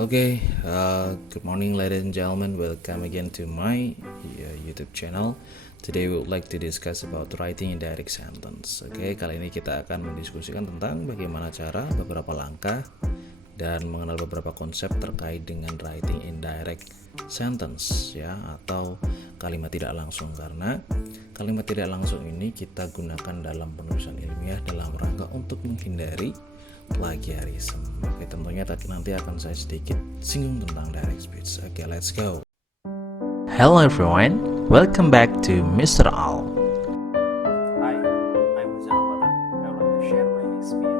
Good morning, ladies and gentlemen. Welcome again to my YouTube channel. Today we would like to discuss about writing indirect sentence. Kali ini kita akan mendiskusikan tentang bagaimana cara, beberapa langkah, dan mengenal beberapa konsep terkait dengan writing indirect sentence atau kalimat tidak langsung, karena kalimat tidak langsung ini kita gunakan dalam penulisan ilmiah dalam rangka untuk menghindari plagiarisme. Tentunya nanti akan saya sedikit singgung tentang direct speech. Let's go. Hello everyone, welcome back to Mr. Al. Hi, I'm Rizal. I would like to share my experience.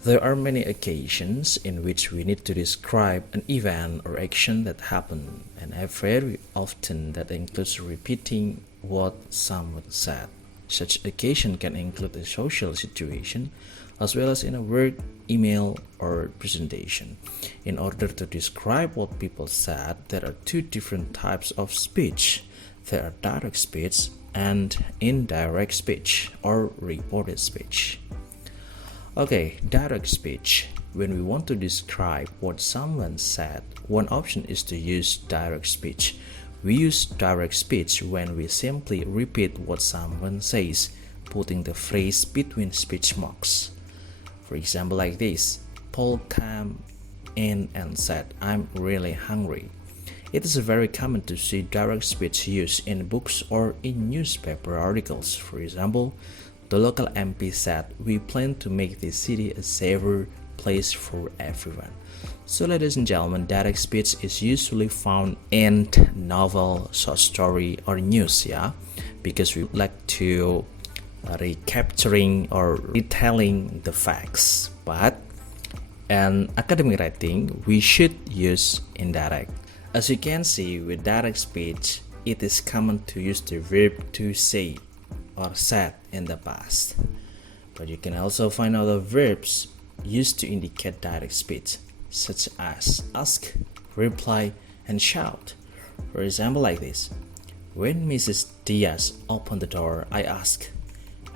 There are many occasions in which we need to describe an event or action that happened, and very often that includes repeating what someone said. Such occasion can include a social situation as well as in a work, email, or presentation. In order to describe what people said, there are two different types of speech. There are direct speech and indirect speech or reported speech. Direct speech. When we want to describe what someone said, one option is to use direct speech. We use direct speech when we simply repeat what someone says, putting the phrase between speech marks. For example, like this: Paul came in and said, "I'm really hungry." It is very common to see direct speech used in books or in newspaper articles. For example, the local MP said, "We plan to make this city a safer place for everyone." So, ladies and gentlemen, direct speech is usually found in novel, short story, or news, because we like to recapturing or retelling the facts. But in academic writing, we should use indirect. As you can see, with direct speech, it is common to use the verb to say or said in the past. But you can also find other verbs used to indicate direct speech, such as ask, reply, and shout. For example, like this: when Mrs. Diaz opened the door, I asked,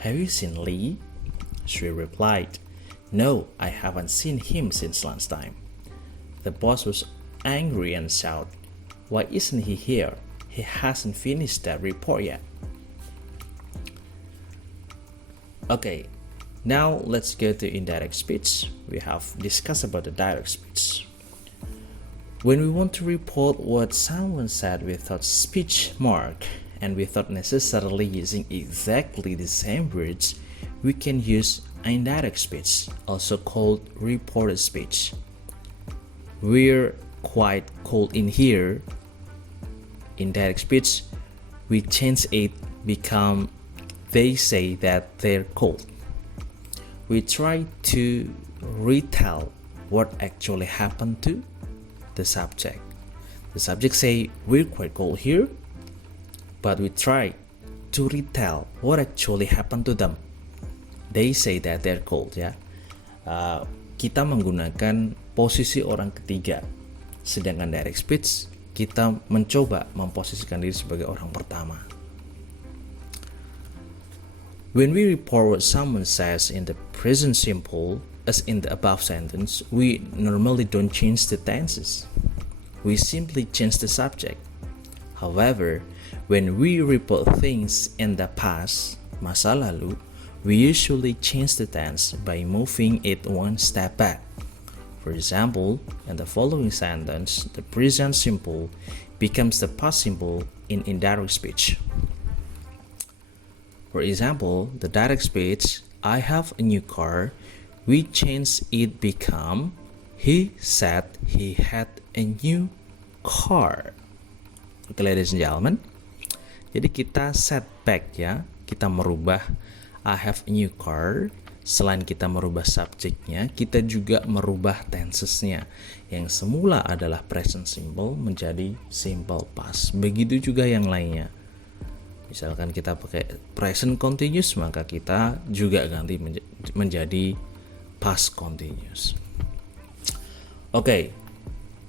"Have you seen Lee?" She replied, "No, I haven't seen him since lunchtime." The boss was angry and shouted, "Why isn't he here? He hasn't finished that report yet." Now let's go to indirect speech. We have discussed about the direct speech. When we want to report what someone said without speech mark and without necessarily using exactly the same words, we can use indirect speech, also called reported speech. "We're quite cold in here." Indirect speech, we change it become "they say that they're cold." We try to retell what actually happened to the subject. The subject say, "We're quite cold here," but we try to retell what actually happened to them. They say that they're cold, kita menggunakan posisi orang ketiga. Sedangkan direct speech, kita mencoba memposisikan diri sebagai orang pertama. When we report what someone says in the present simple, as in the above sentence, we normally don't change the tenses. We simply change the subject. However, when we report things in the past, masa lalu, we usually change the tense by moving it one step back. For example, in the following sentence, the present simple becomes the past simple in indirect speech. For example, the direct speech, "I have a new car," we change it become, "He said he had a new car." Ladies and gentlemen, jadi kita set back kita merubah "I have a new car." Selain kita merubah subjeknya, kita juga merubah tensesnya. Yang semula adalah present simple menjadi simple past. Begitu juga yang lainnya. Misalkan kita pakai present continuous, maka kita juga ganti menjadi past continuous.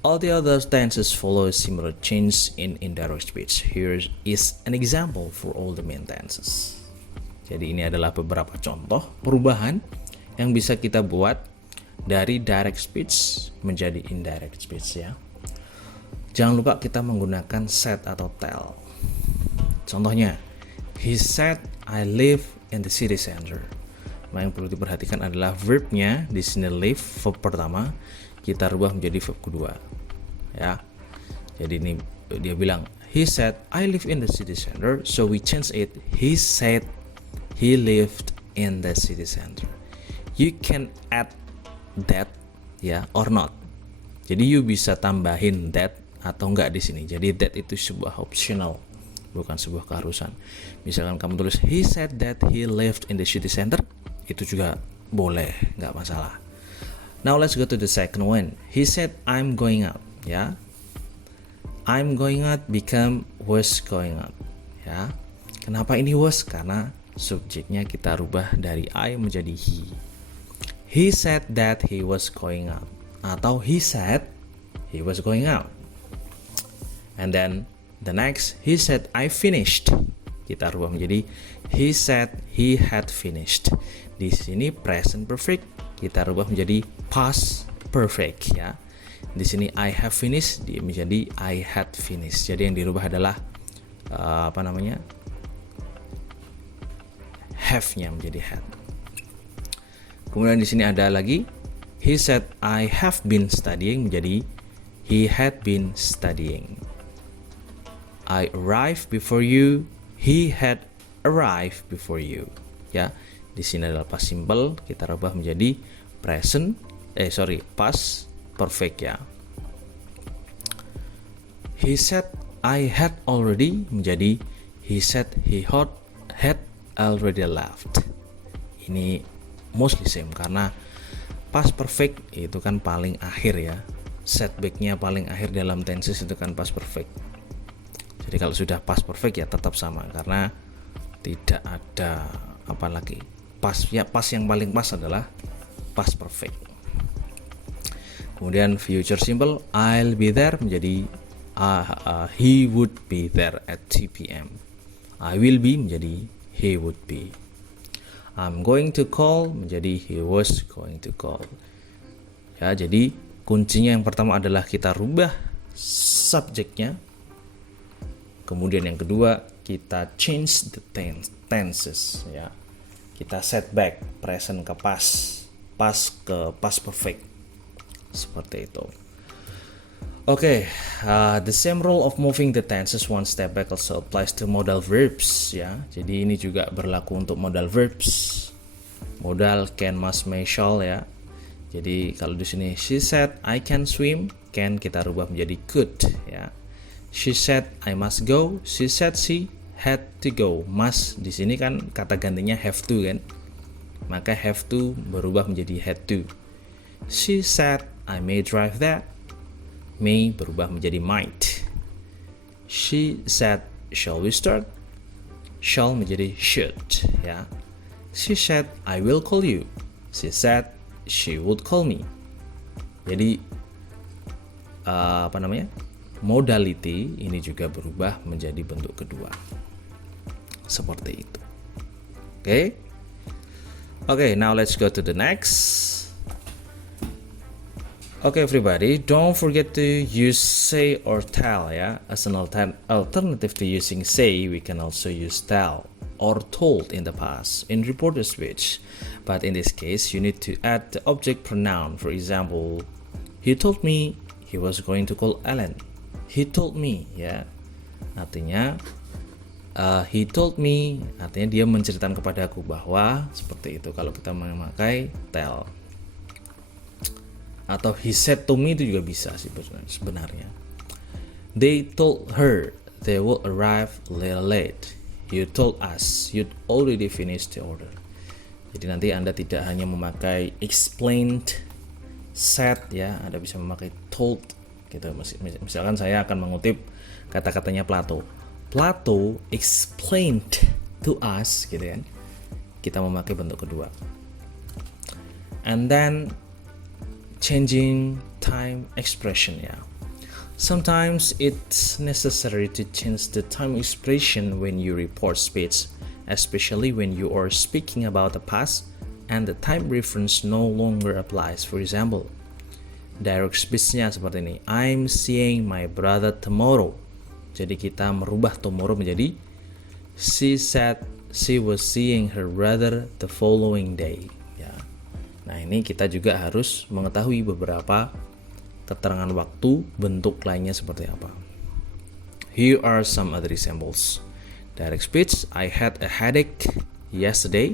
All the other tenses follow a similar change in indirect speech. Here is an example for all the main tenses. Jadi ini adalah beberapa contoh perubahan yang bisa kita buat dari direct speech menjadi indirect speech ya. Jangan lupa kita menggunakan said atau tell. Contohnya, he said I live in the city center. Nah, yang perlu diperhatikan adalah verbnya di sini live, verb pertama kita rubah menjadi verb kedua. Ya. Jadi ini dia bilang he said I live in the city center, so we change it. He said he lived in the city center. You can add that ya or not. Jadi you bisa tambahin that atau enggak di sini. Jadi that itu sebuah optional, bukan sebuah keharusan. Misalkan kamu tulis he said that he lived in the city center, itu juga boleh, enggak masalah. Now let's go to the second one. He said I'm going out. Ya, I'm going out become was going out. Ya, kenapa ini was? Karena subjeknya kita rubah dari I menjadi he. He said that he was going out, atau he said he was going out. And then the next, he said I finished. Kita rubah menjadi he said he had finished. Di sini present perfect kita rubah menjadi past perfect ya. Di sini I have finished dia menjadi I had finished. Jadi yang dirubah adalah have-nya menjadi had. Kemudian di sini ada lagi he said I have been studying menjadi he had been studying. I arrived before you, he had arrived before you. Ya, di sini adalah past simple kita rubah menjadi past perfect ya. He said I had already menjadi he said he had already left. Ini mostly same karena past perfect itu kan paling akhir ya. Setbacknya paling akhir dalam tenses itu kan past perfect. Jadi kalau sudah past perfect ya tetap sama karena tidak ada apa lagi. Past yang paling pas adalah past perfect. Kemudian future simple I'll be there menjadi he would be there at 2 p.m. I will be menjadi he would be. I'm going to call menjadi he was going to call. Ya, jadi kuncinya yang pertama adalah kita rubah subjeknya. Kemudian yang kedua kita change the tenses ya. Kita set back present ke past ke past perfect. Seperti itu. Okay, the same rule of moving the tenses one step back also applies to modal verbs ya. Jadi ini juga berlaku untuk modal verbs. Modal can, must, may, shall ya. Jadi kalau di sini she said I can swim, can kita rubah menjadi could ya. She said I must go, she said she had to go. Must di sini kan kata gantinya have to kan. Maka have to berubah menjadi had to. She said I may drive that. May berubah menjadi might. She said shall we start? Shall menjadi should ya. She said I will call you. She said she would call me. Jadi modality ini juga berubah menjadi bentuk kedua. Seperti itu. Okay, now let's go to the next. Okay everybody, don't forget to use say or tell ya. As an alternative to using say, we can also use tell or told in the past in reported speech. But in this case, you need to add the object pronoun. For example, he told me he was going to call Ellen. He told me ya. Artinya he told me artinya dia menceritakan kepadaku bahwa seperti itu kalau kita memakai tell. Atau he said to me itu juga bisa sih sebenarnya. They told her they will arrive a little late. You told us you'd already finished the order. Jadi nanti Anda tidak hanya memakai explained, said ya, Anda bisa memakai told gitu. Misalkan saya akan mengutip kata-katanya Plato. Plato explained to us gitu kan. Kita memakai bentuk kedua. And then changing time expression ya. Sometimes it's necessary to change the time expression when you report speech, especially when you are speaking about the past and the time reference no longer applies. For example, direct speech-nya seperti ini. I'm seeing my brother tomorrow. Jadi kita merubah tomorrow menjadi she said she was seeing her brother the following day. Ya. Nah, ini kita juga harus mengetahui beberapa keterangan waktu, bentuk lainnya seperti apa. Here are some other examples. Direct speech, I had a headache yesterday.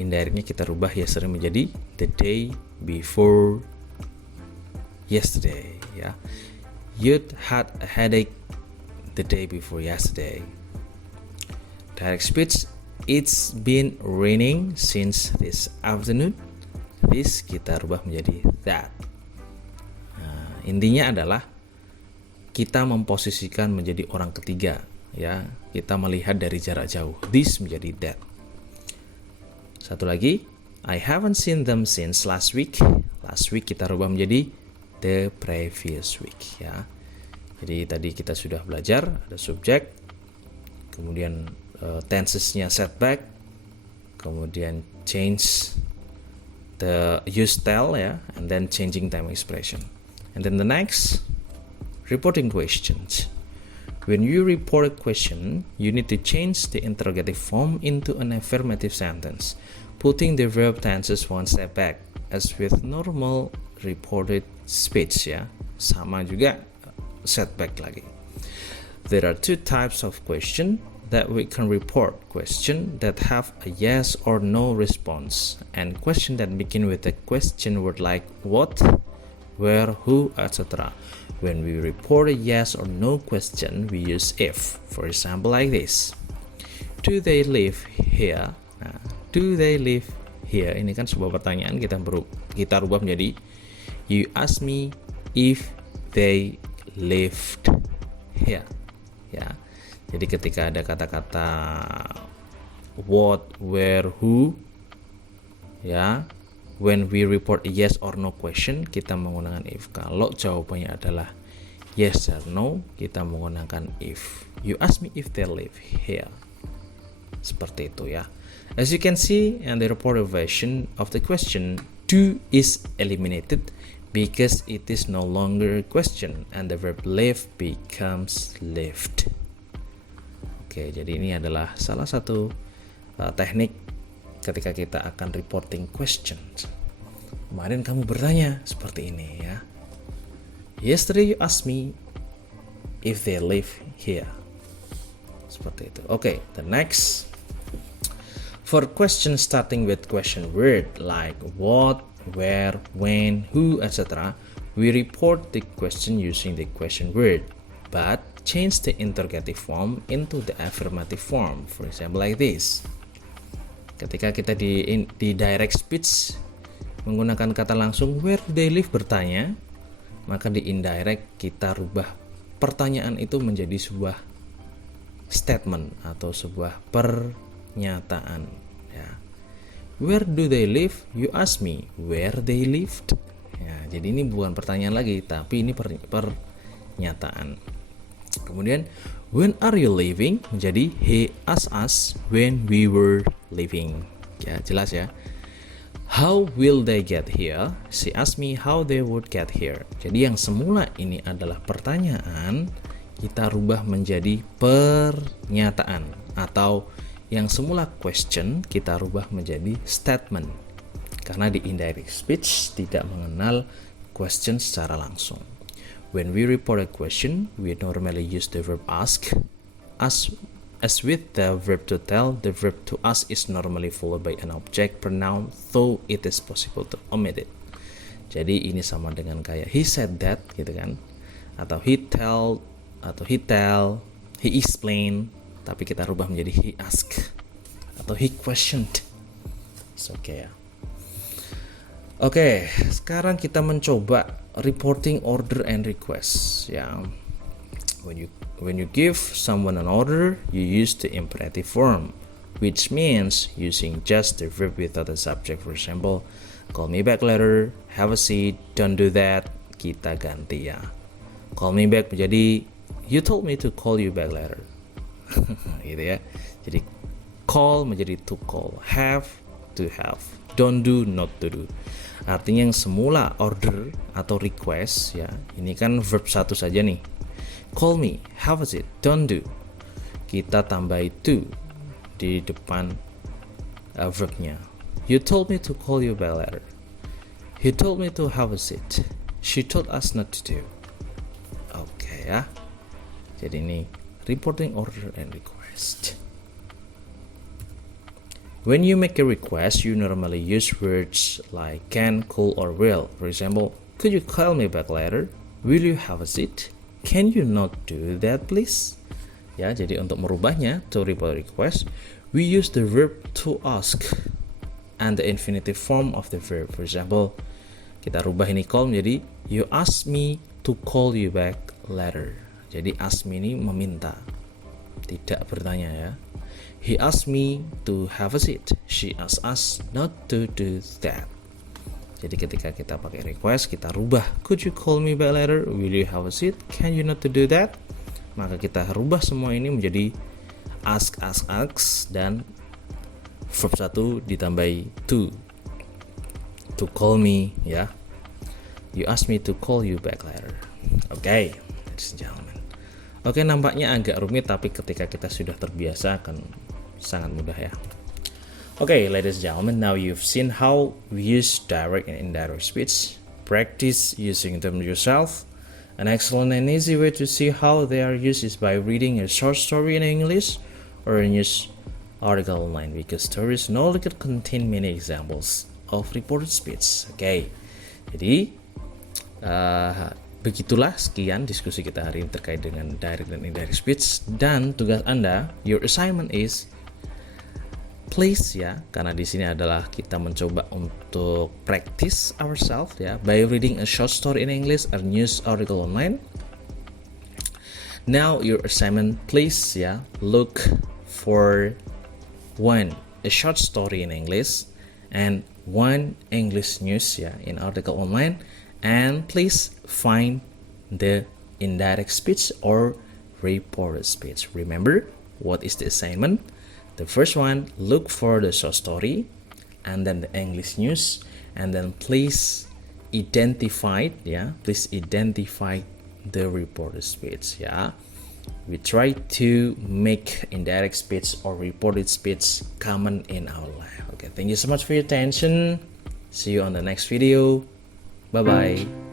Indirectnya kita rubah yesterday menjadi the day before yesterday. Ya. You'd had a headache the day before yesterday. Direct speech, it's been raining since this afternoon. This kita rubah menjadi that. Nah, intinya adalah kita memposisikan menjadi orang ketiga, ya. Kita melihat dari jarak jauh. This menjadi that. Satu lagi, I haven't seen them since last week. Last week kita rubah menjadi the previous week, ya. Jadi tadi kita sudah belajar ada subjek, kemudian tensesnya setback, kemudian change the use tell, ya, and then changing time expression. And then the next, reporting questions. When you report a question, you need to change the interrogative form into an affirmative sentence, putting the verb tenses one step back, as with normal reported speech, ya. Sama juga setback lagi. There are two types of question that we can report: question that have a yes or no response, and question that begin with a question word like what, where, who, etc. When we report a yes or no question, we use if. For example, like this: do they live here? Nah, do they live here? Ini kan sebuah pertanyaan, kita rubah menjadi you ask me if they lived here, ya. Jadi ketika ada kata-kata what, where, who, ya, when we report a yes or no question, kita menggunakan if. Kalau jawabannya adalah yes or no, kita menggunakan if. You ask me if they live here. Seperti itu, ya. As you can see in the reported version of the question, do is eliminated because it is no longer a question and the verb live becomes lived. Oke, jadi ini adalah salah satu teknik ketika kita akan reporting questions. Kemarin kamu bertanya seperti ini, ya. Yesterday you asked me if they live here. Seperti itu. Oke, the next. For questions starting with question word like what, where, when, who, etc., we report the question using the question word, but change the interrogative form into the affirmative form. For example, like this. Ketika kita di direct speech menggunakan kata langsung where do they live bertanya, maka di indirect kita rubah pertanyaan itu menjadi sebuah statement atau sebuah pernyataan, ya. Where do they live? You ask me where they lived. Ya, jadi ini bukan pertanyaan lagi, tapi ini pernyataan. Kemudian when are you leaving menjadi he asked us when we were leaving. Ya, jelas ya. How will they get here? She asked me how they would get here. Jadi yang semula ini adalah pertanyaan, kita rubah menjadi pernyataan, atau yang semula question kita rubah menjadi statement. Karena di indirect speech tidak mengenal question secara langsung. When we report a question, we normally use the verb ask. As with the verb to tell, the verb to ask is normally followed by an object pronoun, though it is possible to omit it. Jadi ini sama dengan kayak he said that, gitu kan, atau he tell, he explained, tapi kita rubah menjadi he asked atau he questioned. It's okay, ya. Oke, sekarang kita mencoba reporting order and request, ya. When you give someone an order, you use the imperative form, which means using just the verb without the subject. For example, call me back later, have a seat, don't do that, kita ganti, ya. Call me back menjadi you told me to call you back later. Gitu ya. Jadi call menjadi to call, have to have, don't do not to do. Artinya yang semula order atau request ya, ini kan verb satu saja nih. Call me, have a seat, don't do. Kita tambahi to di depan verbnya. You told me to call you back later. He told me to have a seat. She told us not to do. Oke ya. Jadi ini reporting order and request. When you make a request, you normally use words like can, could, or will. For example, could you call me back later? Will you have a seat? Can you not do that, please? Ya, jadi untuk merubahnya to report request, we use the verb to ask and the infinitive form of the verb. For example, kita rubah ini call menjadi you ask me to call you back later. Jadi ask me ini meminta, tidak bertanya ya. He asked me to have a seat. She asked us not to do that. Jadi ketika kita pakai request, kita rubah could you call me back later? Will you have a seat? Can you not to do that? Maka kita rubah semua ini menjadi ask dan verb 1 ditambahi to call me ya. You ask me to call you back later. Oke, ladies and gentlemen. Oke, nampaknya agak rumit tapi ketika kita sudah terbiasa akan sangat mudah ya. Oke, ladies and gentlemen, now you've seen how we use direct and indirect speech. Practice using them yourself. An excellent and easy way to see how they are used is by reading a short story in English or a news article online, because stories no longer contain many examples of reported speech. Oke, jadi begitulah sekian diskusi kita hari ini terkait dengan direct dan indirect speech. Dan tugas Anda, your assignment is please ya, karena di sini adalah kita mencoba untuk practice ourselves ya, by reading a short story in English or news article online. Now your assignment, please ya, look for a short story in English and one English news ya in article online, and please find the indirect speech or reported speech. Remember, what is the assignment? The first one, look for the short story and then the English news, and then please identify the reported speech ya. We try to make indirect speech or reported speech common in our life. Okay, thank you so much for your attention. See you on the next video. Bye bye.